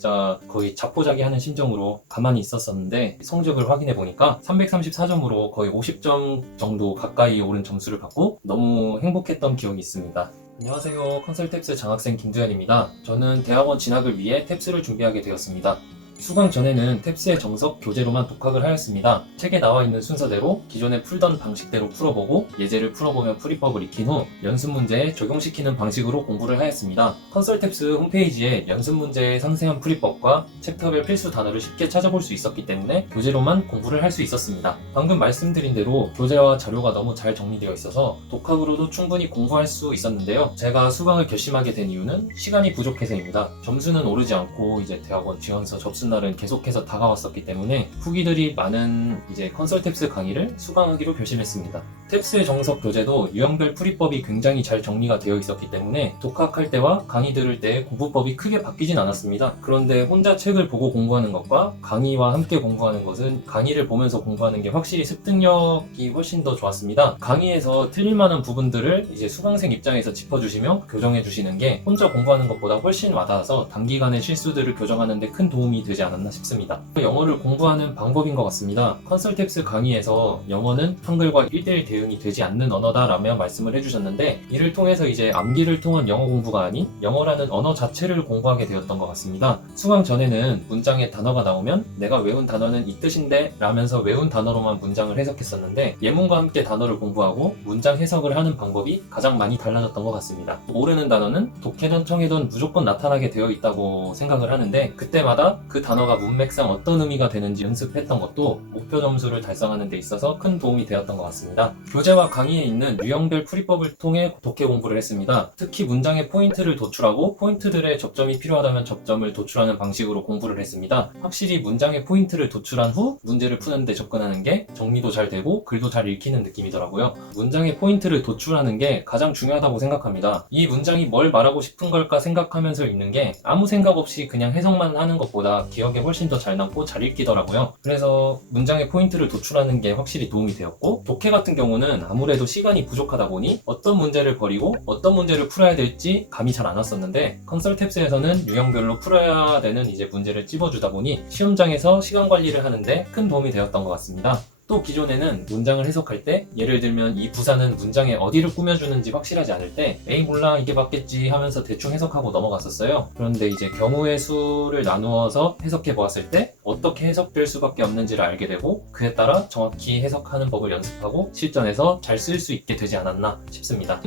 진짜 거의 자포자기하는 심정으로 가만히 있었었는데 성적을 확인해 보니까 334점으로 거의 50점 정도 가까이 오른 점수를 받고 너무 행복했던 기억이 있습니다. 안녕하세요. 컨설탭스 장학생 김두현입니다. 저는 대학원 진학을 위해 탭스를 준비하게 되었습니다. 수강 전에는 탭스의 정석 교재로만 독학을 하였습니다. 책에 나와 있는 순서대로 기존에 풀던 방식대로 풀어보고 예제를 풀어보며 풀이법을 익힌 후 연습 문제에 적용시키는 방식으로 공부를 하였습니다. 컨설탭스 홈페이지에 연습 문제의 상세한 풀이법과 챕터별 필수 단어를 쉽게 찾아볼 수 있었기 때문에 교재로만 공부를 할 수 있었습니다. 방금 말씀드린 대로 교재와 자료가 너무 잘 정리되어 있어서 독학으로도 충분히 공부할 수 있었는데요. 제가 수강을 결심하게 된 이유는 시간이 부족해서입니다. 점수는 오르지 않고 이제 대학원 지원서 접수 날은 계속해서 다가왔었기 때문에 후기들이 많은 컨설탭스 강의를 수강하기로 결심했습니다. 탭스의 정석 교재도 유형별 풀이법이 굉장히 잘 정리가 되어 있었기 때문에 독학할 때와 강의 들을 때 공부법이 크게 바뀌진 않았습니다. 그런데 혼자 책을 보고 공부하는 것과 강의와 함께 공부하는 것은 강의를 보면서 공부하는 게 확실히 습득력이 훨씬 더 좋았습니다. 강의에서 틀릴만한 부분들을 수강생 입장에서 짚어주시며 교정해 주시는 게 혼자 공부하는 것보다 훨씬 와닿아서 단기간에 실수들을 교정하는 데 큰 도움이 되지 않았나 싶습니다. 영어를 공부하는 방법인 것 같습니다. 컨설탭스 강의에서 영어는 한글과 1:1 대응이 되지 않는 언어다라며 말씀을 해주셨는데 이를 통해서 암기를 통한 영어 공부가 아닌 영어라는 언어 자체를 공부하게 되었던 것 같습니다. 수강 전에는 문장에 단어가 나오면 내가 외운 단어는 이 뜻인데 라면서 외운 단어로만 문장을 해석했었는데 예문과 함께 단어를 공부하고 문장 해석을 하는 방법이 가장 많이 달라졌던 것 같습니다. 모르는 단어는 독해든 청해든 무조건 나타나게 되어 있다고 생각을 하는데 그때마다 그 단어가 문맥상 어떤 의미가 되는지 연습했던 것도 목표 점수를 달성하는 데 있어서 큰 도움이 되었던 것 같습니다. 교재와 강의에 있는 유형별 풀이법을 통해 독해 공부를 했습니다. 특히 문장의 포인트를 도출하고 포인트들의 접점이 필요하다면 접점을 도출하는 방식으로 공부를 했습니다. 확실히 문장의 포인트를 도출한 후 문제를 푸는 데 접근하는 게 정리도 잘 되고 글도 잘 읽히는 느낌이더라고요. 문장의 포인트를 도출하는 게 가장 중요하다고 생각합니다. 이 문장이 뭘 말하고 싶은 걸까 생각하면서 읽는 게 아무 생각 없이 그냥 해석만 하는 것보다 기억에 훨씬 더 잘 남고 잘 읽히더라고요. 그래서 문장의 포인트를 도출하는 게 확실히 도움이 되었고 독해 같은 경우는 아무래도 시간이 부족하다 보니 어떤 문제를 버리고 어떤 문제를 풀어야 될지 감이 잘 안 왔었는데 컨설탭스에서는 유형별로 풀어야 되는 문제를 찝어주다 보니 시험장에서 시간 관리를 하는데 큰 도움이 되었던 것 같습니다. 또 기존에는 문장을 해석할 때 예를 들면 이 부사는 문장에 어디를 꾸며주는지 확실하지 않을 때 에이 몰라 이게 맞겠지 하면서 대충 해석하고 넘어갔었어요. 그런데 경우의 수를 나누어서 해석해 보았을 때 어떻게 해석될 수밖에 없는지를 알게 되고 그에 따라 정확히 해석하는 법을 연습하고 실전에서 잘 쓸 수 있게 되지 않았나 싶습니다.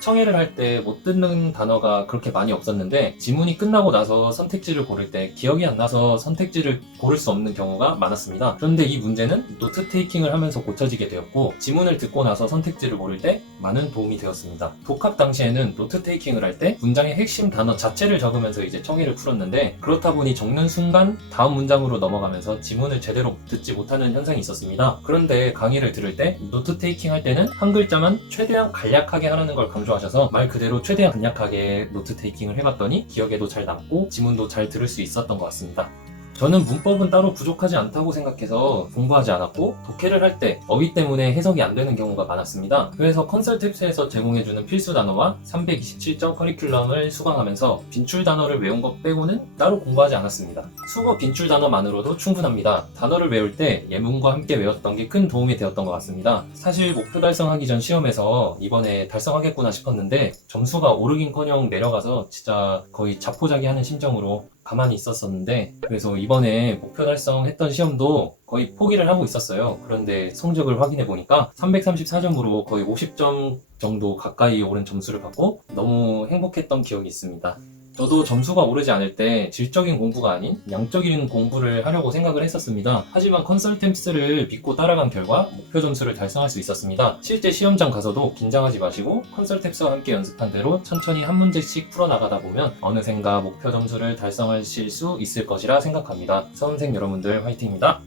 청해를 할 때 못 듣는 단어가 그렇게 많이 없었는데 지문이 끝나고 나서 선택지를 고를 때 기억이 안 나서 선택지를 고를 수 없는 경우가 많았습니다. 그런데 이 문제는 노트 테이킹을 하면서 고쳐지게 되었고 지문을 듣고 나서 선택지를 고를 때 많은 도움이 되었습니다. 독학 당시에는 노트 테이킹을 할 때 문장의 핵심 단어 자체를 적으면서 청해를 풀었는데 그렇다 보니 적는 순간 다음 문장으로 넘어가면서 지문을 제대로 듣지 못하는 현상이 있었습니다. 그런데 강의를 들을 때 노트 테이킹 할 때는 한 글자만 최대한 간략하게 하라는 걸 강조하셔서 말 그대로 최대한 간략하게 노트 테이킹을 해봤더니 기억에도 잘 남고 지문도 잘 들을 수 있었던 것 같습니다. 저는 문법은 따로 부족하지 않다고 생각해서 공부하지 않았고 독해를 할 때 어휘 때문에 해석이 안 되는 경우가 많았습니다. 그래서 컨설탭스에서 제공해주는 필수 단어와 327점 커리큘럼을 수강하면서 빈출 단어를 외운 것 빼고는 따로 공부하지 않았습니다. 수거 빈출 단어만으로도 충분합니다. 단어를 외울 때 예문과 함께 외웠던 게 큰 도움이 되었던 것 같습니다. 사실 목표 달성하기 전 시험에서 이번에 달성하겠구나 싶었는데 점수가 오르긴커녕 내려가서 진짜 거의 자포자기하는 심정으로 가만히 있었었는데 그래서 이번에 목표 달성했던 시험도 거의 포기를 하고 있었어요. 그런데 성적을 확인해 보니까 334점으로 거의 50점 정도 가까이 오른 점수를 받고 너무 행복했던 기억이 있습니다. 저도 점수가 오르지 않을 때 질적인 공부가 아닌 양적인 공부를 하려고 생각을 했었습니다. 하지만 컨설탭스를 믿고 따라간 결과 목표 점수를 달성할 수 있었습니다. 실제 시험장 가서도 긴장하지 마시고 컨설탭스와 함께 연습한 대로 천천히 한 문제씩 풀어나가다 보면 어느샌가 목표 점수를 달성하실 수 있을 것이라 생각합니다. 수험생 여러분들 화이팅입니다.